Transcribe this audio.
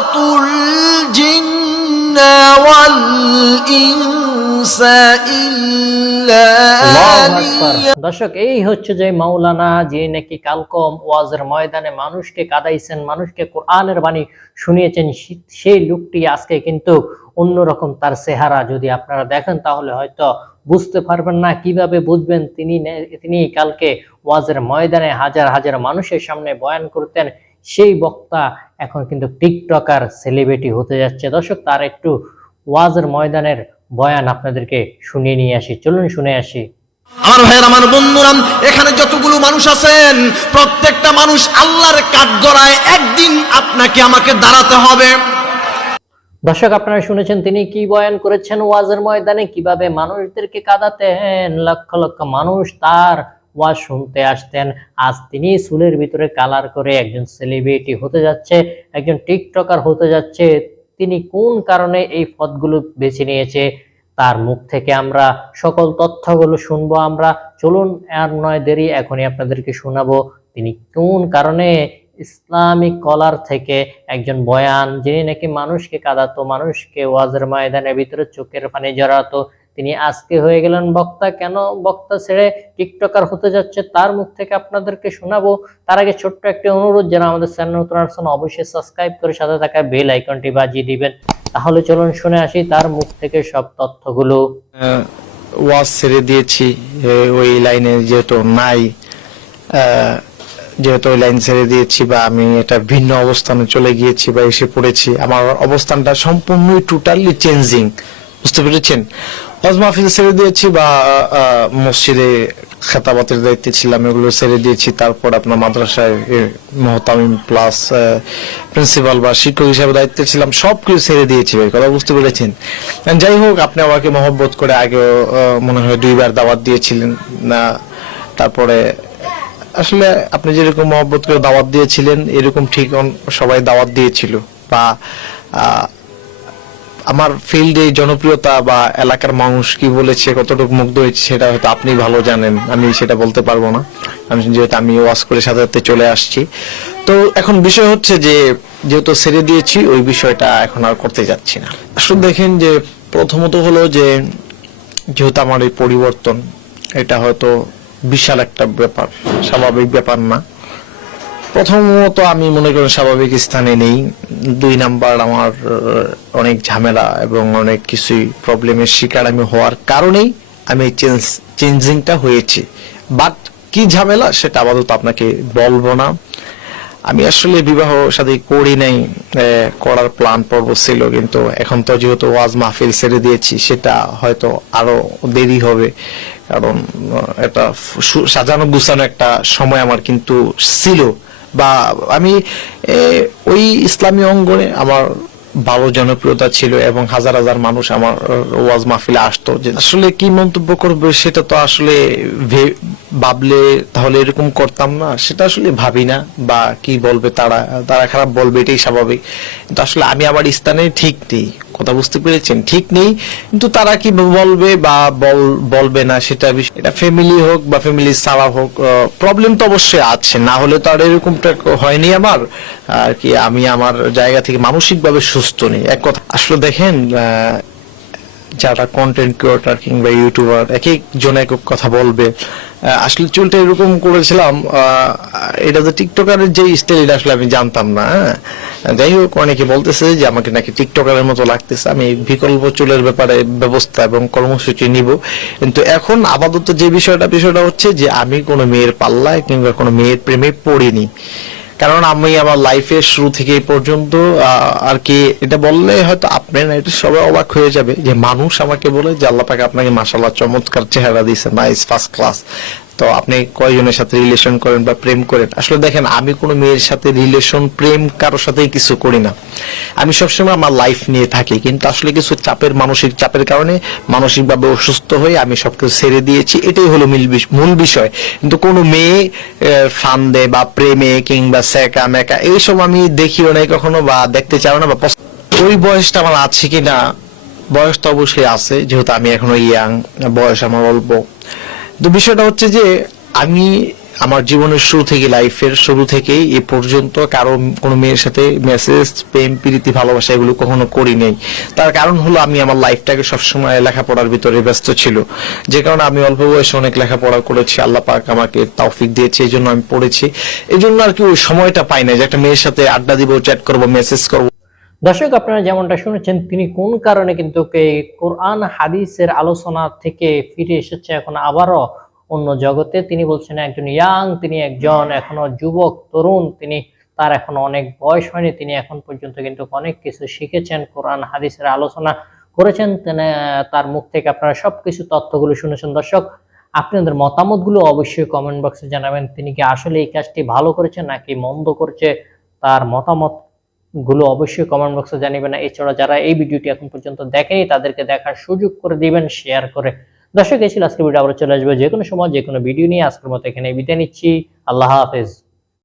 خلقت الجن والإنس إلا আল্লাহু আকবার। ليعبدون দর্শক এই হচ্ছে যে মাওলানা যে নাকি কালকম ওয়াজের ময়দানে মানুষকে কাদাইছেন মানুষকে কোরআনের বাণী শুনিয়েছেন সে- সেই লোকটি আজকে কিন্তু অন্যরকম তার চেহারা যদি আপনারা দেখেন তাহলে হয়তো বুঝতে পারবেন না কিভাবে বুঝবেন তিনি নে- তিনি কালকে ওয়াজের ময়দানে হাজার হাজার মানুষের সামনে বয়ান করতেন সেই বক্তা এখন কিন্তু টিকটকার সেলিব্রিটি হতে যাচ্ছে। দর্শক তার একটু ওয়াজের ময়দানের বয়ান আপনাদেরকে শুনিয়ে নিয়ে আসি। চলুন শুনে আসি। আমার ভাইয়ের আমার বন্ধুরা এখানে যতগুলো মানুষ আছেন প্রত্যেকটা মানুষ আল্লাহর কাঠগড়ায় একদিন আপনাকে আমাকে দাঁড়াতে হবে। দর্শক আপনারা শুনেছেন তিনি কি বয়ান করেছেন ওয়াজের ময়দানে? কীভাবে মানুষদেরকে কাঁদাতেন? লক্ষ লক্ষ মানুষ তার ওয়াজ শুনতে আসতেন। আজ তিনি চুলের ভিতরে কালার করে একজন সেলিব্রিটি হতে যাচ্ছে, একজন টিকটকার হতে যাচ্ছে। তিনি কোন কারণে এই পদগুলো বেছে নিয়েছে? তার মুখ থেকে আমরা সকল তথ্যগুলো শুনব আমরা। চলুন, আর নয় দেরি, এখনই আপনাদেরকে শোনাবো তিনি কোন কারণে ইসলামিক কলার থেকে একজন বয়ান যিনি নাকি মানুষকে কাঁদাতো, মানুষকে ওয়াজের ময়দানের ভিতরে চোখের পানি জড়াতো তিনি আজকে হয়ে গেলেন বক্তা। কেন বক্তা ছেড়ে টিকটকার হতে যাচ্ছে? তার মুখ থেকে আপনাদেরকে শোনাবো। তার আগে ছোট্ট একটি অনুরোধ, যারা আমাদের চ্যানেল নতুন আসছেন, অবশ্যই সাবস্ক্রাইব করে সাথে থাকা বেল আইকনটি বাজিয়ে দিবেন। তাহলে চলুন শুনে আসি তার মুখ থেকে সব তথ্যগুলো। ওয়াজ ছেড়ে দিয়েছি ওই লাইনে যেহেতু নাই যেহেতু ওই লাইন ছেড়ে দিয়েছি বা আমি এটা ভিন্ন অবস্থানে চলে গিয়েছি বা এসে পড়েছি, আমার অবস্থানটা সম্পূর্ণই টোটালি চেঞ্জিং বুঝতে পেরেছেন? ওয়াজ মাহফিল ছেড়ে দিয়েছি বা মসজিদে খেতাবাতের দায়িত্বে ছিলাম, এগুলো ছেড়ে দিয়েছি। তারপর আপনার মাদ্রাসায় মহতামিম প্লাস প্রিন্সিপাল বা শিক্ষক হিসাবে দায়িত্বে ছিলাম। সব কিছু ছেড়ে দিয়েছি ভাই, কথা বুঝতে পেরেছেন? যাই হোক, আপনি আমাকে মহব্বত করে আগেও মনে হয় দুইবার দাওয়াত দিয়েছিলেন, না, তারপরে আসলে আপনি যেরকম মহব্বত করে দাওয়াত দিয়েছিলেন, এরকম ঠিক সবাই দাওয়াত দিয়েছিল। বা আমার ফিল্ডে জনপ্রিয়তা বা এলাকার মানুষ কি বলেছে, কতটুকু মুগ্ধ হয়েছে সেটা হয়তো আপনি ভালো জানেন। আমি সেটা বলতে পারব না। আমি যেহেতু আমি ওয়াজ করে সাথে সাথে চলে আসছি। তো এখন বিষয় হচ্ছে যে, যেহেতু ছেড়ে দিয়েছি, ওই বিষয়টা এখন আর করতে যাচ্ছি না। আসলে দেখেন যে, প্রথমত হলো যে, যেহেতু আমার এই পরিবর্তন, এটা হয়তো বিশাল একটা ব্যাপার, স্বাভাবিক ব্যাপার না। প্রথমত আমি মনে করি স্বাভাবিক স্থানে নেই। দুই নাম্বার আমার অনেক ঝামেলা এবং অনেক কিছুই প্রবলেমের শিকার আমি হওয়ার কারণেই আমি চেঞ্জ চেঞ্জিংটা হয়েছে। বাট কি ঝামেলা সেটা আপাতত আপনাকে বলব না। আমি আসলে বিবাহ সাথে করি নাই করার প্ল্যান পর্ব ছিল, কিন্তু এখন তো যেহেতু ওয়াজ মাহফিল ছেড়ে দিয়েছি, সেটা হয়তো আরও দেরি হবে। কারণ এটা সাজানো গুছানো একটা সময় আমার কিন্তু ছিল। বা আমি ওই ইসলামী অঙ্গনে আমার ভালো জনপ্রিয়তা ছিল এবং হাজার হাজার মানুষ আমার ওয়াজ মাহফিলে আসতো। যে আসলে কি মন্তব্য করবে সেটা তো আসলে ভাবলে তাহলে এরকম করতাম না, সেটা আসলে ভাবি না বা কি বলবে তারা তারা খারাপ বলবে এটাই স্বাভাবিক। কিন্তু আসলে আমি আমার স্থানে ঠিক নেই। কথা বুঝতে পেরেছেন, ঠিক নেই। কিন্তু তারা কি বলবে বা বল, বলবে না সেটা এটা ফ্যামিলি হোক বা ফ্যামিলি ছাড়া হোক প্রবলেম তো অবশ্যই আছে। না হলে তো আর এরকমটা হয়নি আমার। আর কি আমি আমার জায়গা থেকে মানসিকভাবে সুস্থ নেই। এক কথা, আসলে দেখেন যারা কন্টেন্ট ক্রিয়েটর কিংবা ইউটিউবার এক একজন এক এক কথা বলবে। আসলে চুলটা এরকম করেছিলাম এটা তো টিকটকারের যে স্টাইল এটা আসলে আমি জানতাম না হ্যাঁ? যাই হোক, অনেকে বলতেছে যে আমাকে নাকি টিকটকারের মতো লাগতেছে, আমি বিকল্প চুলের ব্যাপারে ব্যবস্থা এবং কর্মসূচি নিব। কিন্তু এখন আপাতত যে বিষয়টা বিষয়টা হচ্ছে যে আমি কোনো মেয়ের পাল্লায় কিংবা কোনো মেয়ের প্রেমে পড়িনি। কারণ আমি আমার লাইফের শুরু থেকে পর্যন্ত আর কি এটা বললে হয়তো আপনি না, এটা সবাই অবাক হয়ে যাবে যে মানুষ আমাকে বলে যে, আল্লাহ পাকে আপনাকে মাসাল্লাহ চমৎকার চেহারা দিয়েছে নাইস ফার্স্ট ক্লাস তো আপনি কয়জনের সাথে রিলেশন করেন বা প্রেম করেন? আসলে দেখেন, আমি কোনো মেয়ের সাথে রিলেশন প্রেম কারোর সাথেই কিছু করি না। আমি সবসময় আমার লাইফ নিয়ে থাকি, কিন্তু আসলে কিছু চাপের মানসিক, চাপের কারণে মানসিকভাবে অসুস্থ হয়ে আমি সবকিছু ছেড়ে দিয়েছি। এটাই হলো মিল বিষয়। কিন্তু কোনো মেয়ে ফান্দে বা প্রেমে কিংবা সেকা ম্যাকা এইসব আমি দেখিও নাই কখনো বা দেখতে চাও না বা ওই বয়সটা আমার আছে কিনা? বয়স তো অবশ্যই আছে, যেহেতু আমি এখনও ইয়াং বয়স আমার অল্প। তো বিষয়টা হচ্ছে যে আমি আমার জীবনের শুরু থেকে, লাইফের শুরু থেকেই এ পর্যন্ত কারও কোনো মেয়ের সাথে মেসেজ প্রেম, প্রীতি, ভালোবাসা এগুলো কখনো করি নাই। তার কারণ হলো আমি আমার লাইফটাকে সবসময় লেখাপড়ার ভিতরে ব্যস্ত ছিল। যে কারণে আমি অল্প বয়সে অনেক লেখাপড়া করেছি, আল্লাহ পাক আমাকে তৌফিক দিয়েছে, এই জন্য আমি পড়েছি। এই জন্য আর কি ওই সময়টা পাই না যে একটা মেয়ের সাথে আড্ডা দিব চ্যাট করব মেসেজ করব দর্শক, আপনারা যেমনটা শুনেছেন, তিনি কোন কারণে কিন্তু কোরআন, হাদিসের আলোচনা থেকে ফিরে এসেছে, এখন আবারও অন্য জগতে। তিনি বলছেন, একজন ইয়াং, তিনি একজন এখনও যুবক, তরুণ, তিনি তার এখন অনেক বয়স হয়নি, তিনি এখন পর্যন্ত কিন্তু অনেক কিছু শিখেছেন, কোরআন, হাদিসের আলোচনা করেছেন, তিনি- তার মুখ থেকে আপনারা সবকিছু তথ্যগুলো শুনেছেন। দর্শক, আপনাদের মতামতগুলো অবশ্যই কমেন্ট বক্সে জানাবেন, তিনি কি আসলে এই কাজটি ভালো করেছেন নাকি মন্দ করেছে, তার মতামত গুলো অবশ্যই কমেন্ট বক্সে জানিবেন এছাড়া যারা এই ভিডিওটি এখন পর্যন্ত দেখেনি, তাদেরকে দেখার সুযোগ করে দিবেন শেয়ার করে। দর্শক, এই ছিল আজকে ভিডিও। আবার চলে আসবে যে কোনো সময় যে কোনো ভিডিও নিয়ে। আজকের মতো এখানে বিদায় নিচ্ছি। আল্লাহ হাফেজ।